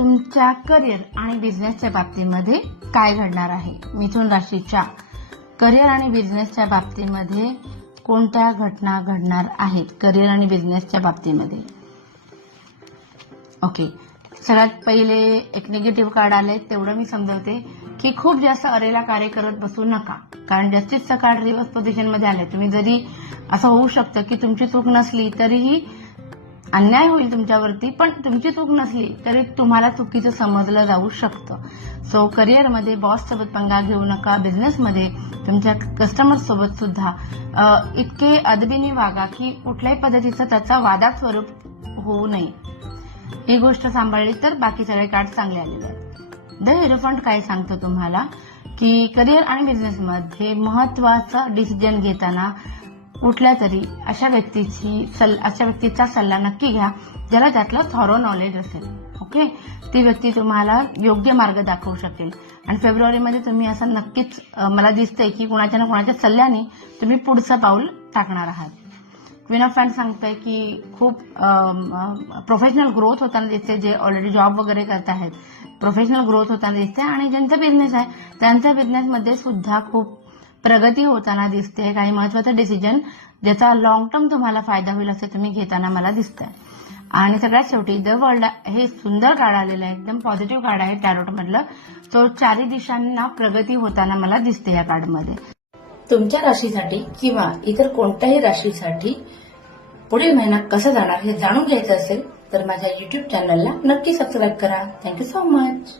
तुमच्या करिअर आणि बिझनेसच्या बाबतीमध्ये काय घडणार आहे. मिथुन राशीच्या करिअर आणि बिझनेसच्या बाबतीमध्ये कोणत्या घटना घडणार आहेत करिअर आणि बिझनेसच्या बाबतीमध्ये. ओके, सगळ्यात पहिले एक निगेटिव्ह कार्ड आले, तेवढं मी समजवते की खूप जास्त अरेला कार्य करत बसू नका, कारण जस्टिसचा कार्ड रिव्हर्स पोझिशनमध्ये आले. तुम्ही जरी असं होऊ शकतं की तुमची चूक नसली तरीही अन्याय होईल तुमच्यावरती, पण तुमची चूक नसली तरी तुम्हाला चुकीचं समजलं जाऊ शकतं. सो करिअरमध्ये बॉस सोबत पंगा घेऊ नका. बिझनेसमध्ये तुमच्या कस्टमर सोबत सुद्धा इतके अदबीने वागा की कुठल्याही पद्धतीचं त्याचा वादात स्वरूप होऊ नये. ही गोष्ट सांभाळली तर बाकी सगळे कार्ड चांगले आलेले आहेत. द हिरोफंट काय सांगतो तुम्हाला की करिअर आणि बिझनेसमध्ये महत्वाचा डिसिजन घेताना कुठल्या तरी अशा व्यक्तीचा सल्ला नक्की घ्या ज्याला त्यातलं थॉरो नॉलेज असेल. ओके, ती व्यक्ती तुम्हाला योग्य मार्ग दाखवू शकेल. आणि फेब्रुवारीमध्ये तुम्ही असं नक्कीच मला दिसतंय की कुणाच्या ना कुणाच्या सल्ल्याने तुम्ही पुढचं पाऊल टाकणार आहात. क्वीन ऑफ फॅन्स सांगतोय की खूप प्रोफेशनल ग्रोथ होताना दिसते. जे ऑलरेडी जॉब वगैरे करत आहेत प्रोफेशनल ग्रोथ होताना दिसते, आणि ज्यांचा बिझनेस आहे त्यांच्या बिझनेसमध्ये सुद्धा खूप प्रगती होताना दिसते. काही महत्वाचा डिसिजन ज्याचा लॉंग टर्म तुम्हाला फायदा होईल असे तुम्ही घेताना मला दिसतंय. आणि सगळ्यात शेवटी द वर्ल्ड हे सुंदर कार्ड आलेलं आहे, एकदम पॉझिटिव्ह कार्ड आहे टॅरोट मधलं. तो चारही दिशांना प्रगती होताना मला दिसते या कार्डमध्ये. तुमच्या राशीसाठी किंवा इतर कोणत्याही राशीसाठी पुढील महिना कसा जाणार हे जाणून घ्यायचं असेल तर माझ्या YouTube चॅनलला नक्की सबस्क्राईब करा. Thank you so much.